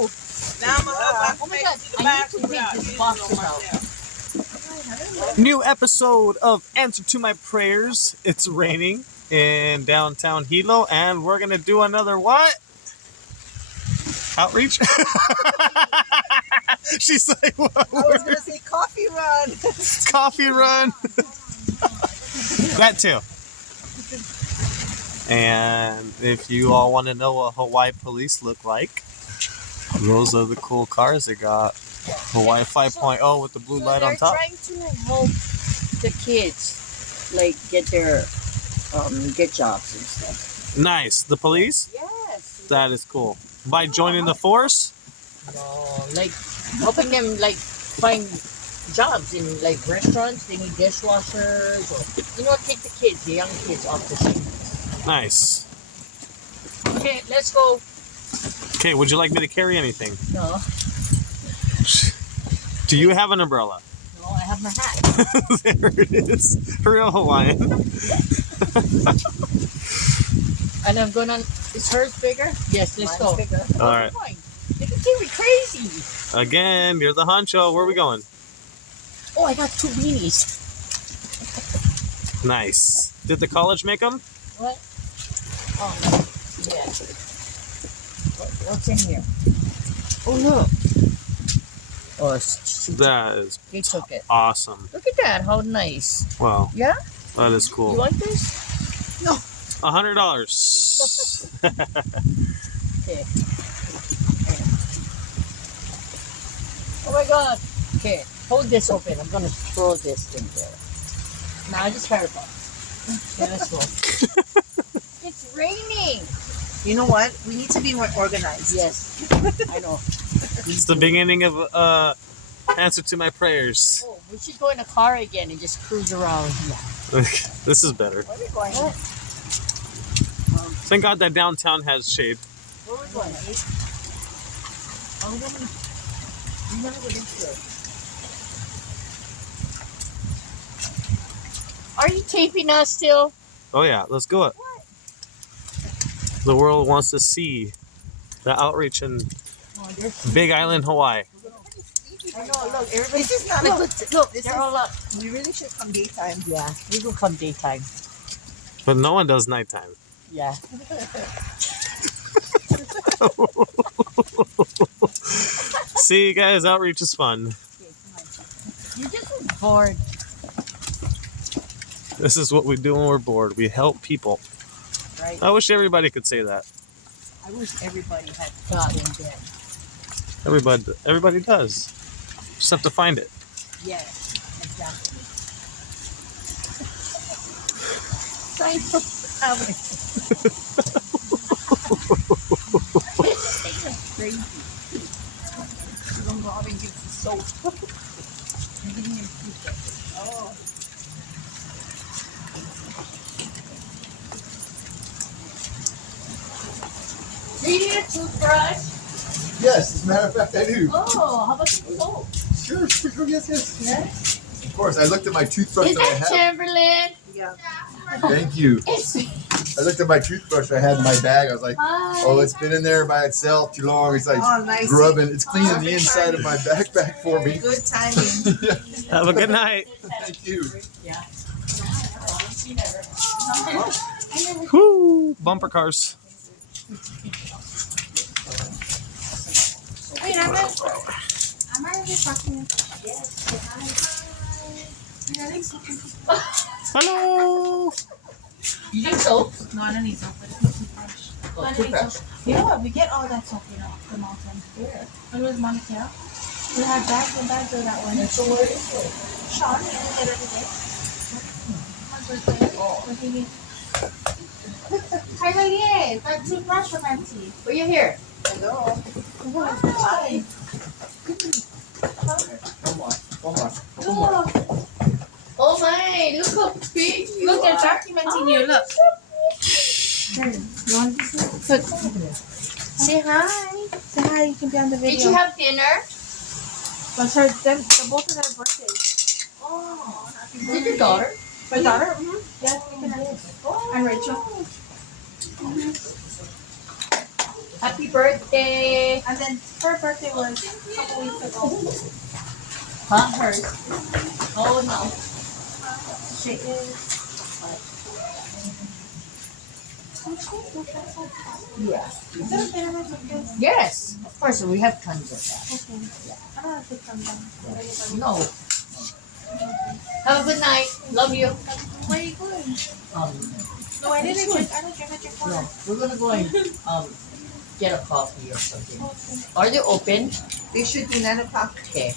Now I'm Oh my God, I need to take this box out. New episode of Answer to My Prayers. It's raining in downtown Hilo, and we're gonna do another what? Outreach? She's like, what? I was gonna say coffee run. Coffee run. That too. And if you all want to know what Hawaii police look like, those are the cool cars they got. Hawaii 5.0 with the blue light on top. They're trying to help the kids, like get their get jobs and stuff. Nice. The police? Yes. That is cool. By joining the force? No, like helping them like find jobs in like restaurants. They need dishwashers, or take the kids, the young kids, off the street. Nice. Okay, let's go. Okay, would you like me to carry anything? No. Do you have an umbrella? No, I have my hat. There it is. Real Hawaiian. And I'm gonna. Is hers bigger? Yes, let's go. Bigger. All right. They can take me crazy. Again, you're the honcho. Where are we going? Oh, I got 2 beanies. Nice. Did the college make them? What? Oh, yeah. What's in here? Oh, look. Oh, That is they took it. awesome. Look at that. How nice. Wow. Yeah? That is You cool. want this? No. $100. Okay. Oh my God. Okay. Hold this open. I'm gonna throw this in there. Now I just heard about it. Yeah, let's go. It's raining. You know what? We need to be more organized. Yes. I know. It's the beginning of Answer to My Prayers. Oh, we should go in a car again and just cruise around. This is better. Where are we going? Thank God that downtown has shade. Where are we going? I'm gonna go this way. Are you taping us still? Oh yeah, let's go. The world wants to see the outreach in Big Island, Hawaii. I know, look, everybody. This is not Look, they're all up. We really should come daytime. Yeah, we will come daytime. But no one does nighttime. Yeah. See, guys, outreach is fun. You're just bored. This is what we do when we're bored. We help people. Right. I wish everybody could say that. I wish everybody had God in them. Everybody does. Just have to find it. Yes, exactly. Sign for family. Crazy. You don't go out and get the soap. I'm giving him toothbrush. Oh. Do you need a toothbrush? Yes, as a matter of fact, I do. Oh, how about some soap? Sure, yes. Yes. Of course, I looked at my toothbrush Is that I that had. Chamberlain? Yeah. Thank you. It's I looked at my toothbrush I had in my bag. I was like, hi. oh, it's been in there by itself too long. It's like Oh, nice. grubbing. It's cleaning the inside of my backpack for me. Good timing. Have a good night. Thank you. Yeah. Woo! Bumper cars. Wait, I'm already talking. Hello. You need soap? No, I don't need soap. I just need toothbrush. Oh, I don't need toothbrush. soap. You know what? We get all that soap, the mountain. Yeah. When it was Monica, we had bags and bags of that one. And so where is it? Sean, we get it every day. My birthday. What do you need? Hi, lady. That toothbrush from Auntie. Were you here? Hello. Hi. Look, Oh my, look how big you look, they're are. documenting you. Look. Here, you want this? Look. Say hi. Say hi. You can be on the video. Did you have dinner? But her, them, they're both of their birthdays. Oh, is it your daughter? My daughter? Mm-hmm. Yeah, we can have this. And Rachel. Happy birthday. And then her birthday was a couple weeks ago. Huh? Hers. Oh no. She is. Yeah. Is that a pyramid with this? Yes. Of course, we have tons of that. Okay. I don't have to come down. No. Have a good night. Love you. Where are you going? No, I didn't drink at your car. No. We're gonna go and get a coffee or something. Okay. Are they open? They should be 9 o'clock. Okay.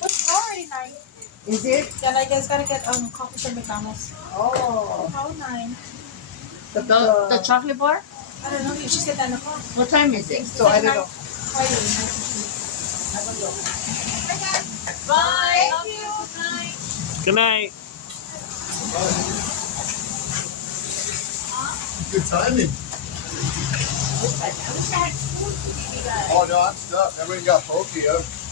What's already 9? Is it? Yeah, I guys gotta get coffee from McDonald's. Oh. How 9? The chocolate bar? I don't know. You should get 9 o'clock. What time is it? So I don't know. Friday. Bye. Thank you. Good night. Good timing. Oh no, I'm stuck. Everybody got pokey.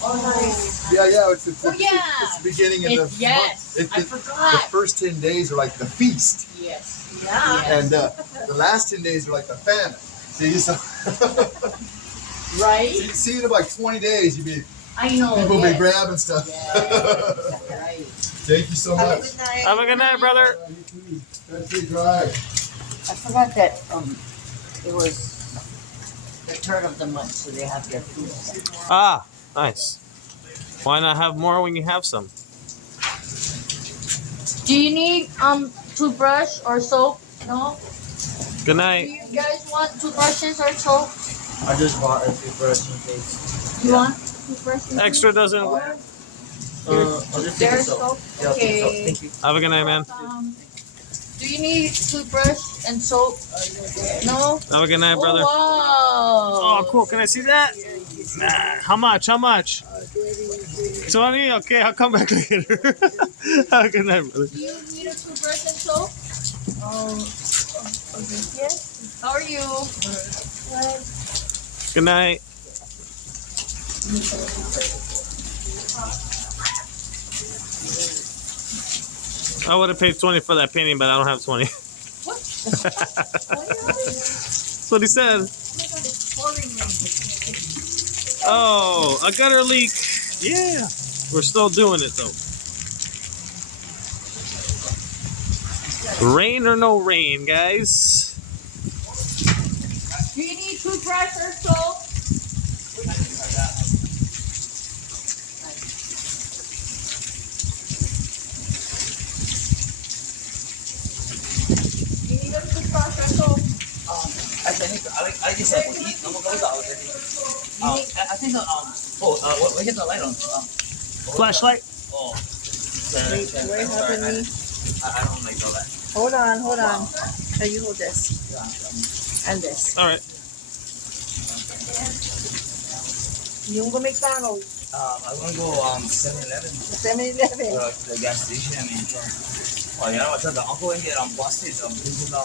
Oh, nice. Yeah. It's Oh, yeah. it's the beginning of the month. Yes. It- I it- The forgot. first 10 days are like the feast, Yes. Yeah. and the last 10 days are like the famine. See, so Right? see in about 20 days, you be I know. people be yes. grabbing stuff. Right. Thank you so Have a much. good night. Have a good night, brother. You too. That's your drive. I forgot that it was the turn of the month, so they have their food. Ah, nice. Why not have more when you have some? Do you need toothbrush or soap? No? Good Do night. you guys want toothbrushes or soap? I just bought a toothbrush in case. You want toothbrush? Extra doesn't work. I'll just take There's the soap. soap? Yeah, I'll take the soap. Okay. Thank you. Have a good night, man. Do you need toothbrush and soap? No? Have a good night, brother. Oh, wow. Oh, cool. Can I see that? Nah. How much? How much? 20? Okay, I'll come back later. Have a good night, brother. Do you need a toothbrush and soap? Yes. How are you? Good night. I would have paid 20 for that painting, but I don't have 20. That's what he said. Oh, a gutter leak. Yeah. We're still doing it though. Rain or no rain, guys. Do you need toothbrush or soap? You need a toothbrush or soap? I just have to eat. I'm gonna go out. I think we get the light on. Flashlight. Oh. Wait, where haven't we? I don't like all that. Hold on. Now you hold this. And this. All right. Yung go McDonald's. I wanna go 7-Eleven. 7-Eleven. The gas station. I mean, you know what? The uncle in here busted. This is the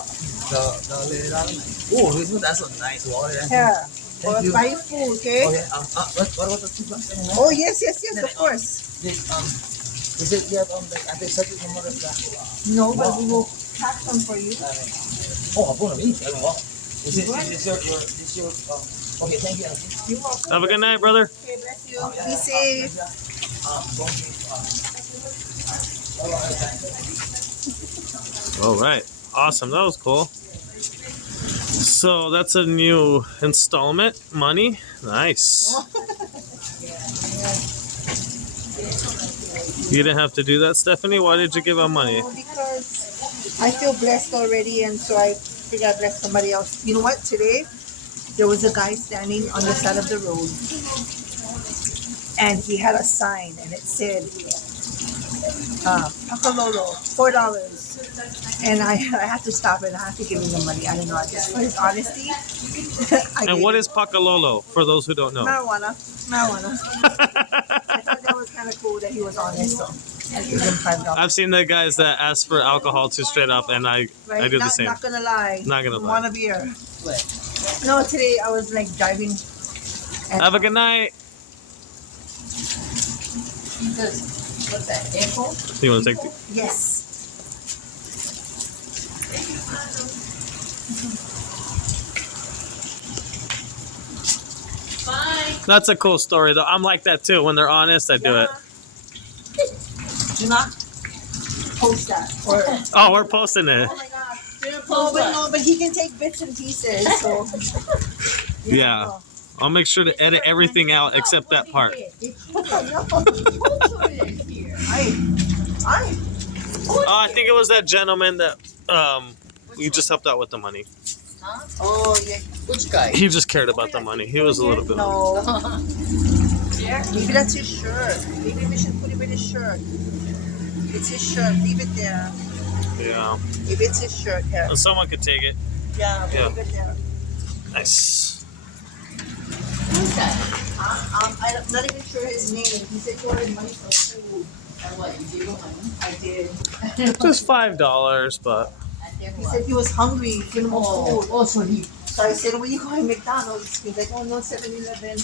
lady down there. Oh, that's a nice water. Yeah. Thank you. Buy food, okay? Okay. What about the toothbrush? Oh, yes, of course. Is it yet like antiseptic or what is that? No, but we will pack some for you. Oh, I'm gonna meet. Is your okay, thank you. You're welcome. Have a good night, brother. Okay, bless you. Be safe. All right. Awesome. That was cool. So that's a new installment. Money. Nice. You didn't have to do that, Stephanie. Why did you give out money? Oh, because I feel blessed already, and so I think I blessed somebody else. You know what? Today, there was a guy standing on the side of the road, and he had a sign, and it said, Pakalolo, $4. And I had to stop it. I had to give him the money. I don't know. Just for his honesty. And what is Pakalolo, for those who don't know? Marijuana. I thought that was kind of cool that he was honest, so I gave him $5. I've seen the guys that ask for alcohol too straight up, and I Right? do the same. Not gonna lie. Not gonna lie. Want a beer? No, today I was like driving. And Have a good night. What's that? Apple? You want to take the... Yes. That's a cool story, though. I'm like that too. When they're honest, I do it. Do not post that. Or, Oh, we're posting it. oh my gosh. Oh, No, but he can take bits and pieces. So Yeah. I'll make sure to edit everything out except that part. I think it was that gentleman that you just helped out with the money. Oh yeah. Which guy? He just cared about the money. He was a little bit. No. Maybe that's his shirt. Maybe we should put him in his shirt. It's his shirt. Leave it there. Yeah. Maybe it's his shirt here. And someone could take it. Yeah, Yeah. leave it there. Nice. Who's that? I'm not even sure his name. He said he wanted money for food. And what? You gave him money? I did. Just $5, but And then He what? said he was hungry. He wanted more food. Oh, so he. So I said, where you going, McDonald's? He's like, oh no, 7-Eleven.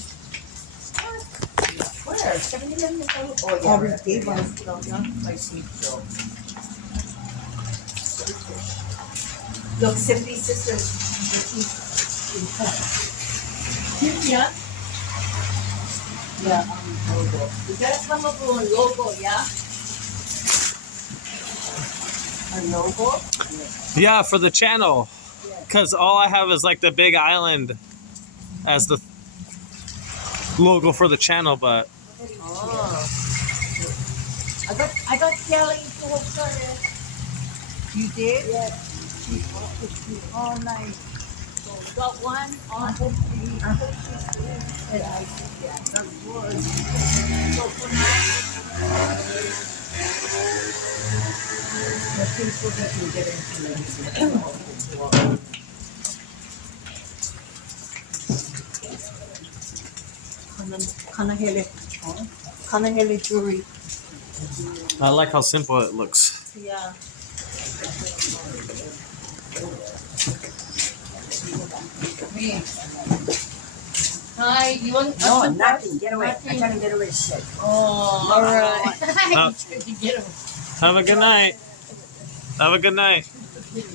Where? 7-Eleven? Oh, Oh, we gave us, you know, yeah. My sweet Joe. Look, Simply Sisters. Yeah? Yeah, logo. You gotta come up with a logo, yeah? A logo? yeah, for the channel. Because all I have is like the big island as the logo for the channel, but Oh. I got Kelly to hook her. You did? Yes. Oh, nice. So we got one on. I hope she's good. Yeah, I think, yeah. That's good. So for now, the people that we get into Kanahele. Kanahele jewelry. I like how simple it looks. Yeah. me. Hi, you want No, some nothing. Get away. Nothing. I'm trying to get away shit. Oh, all right. Uh, You get him. Have a good night. Have a good night.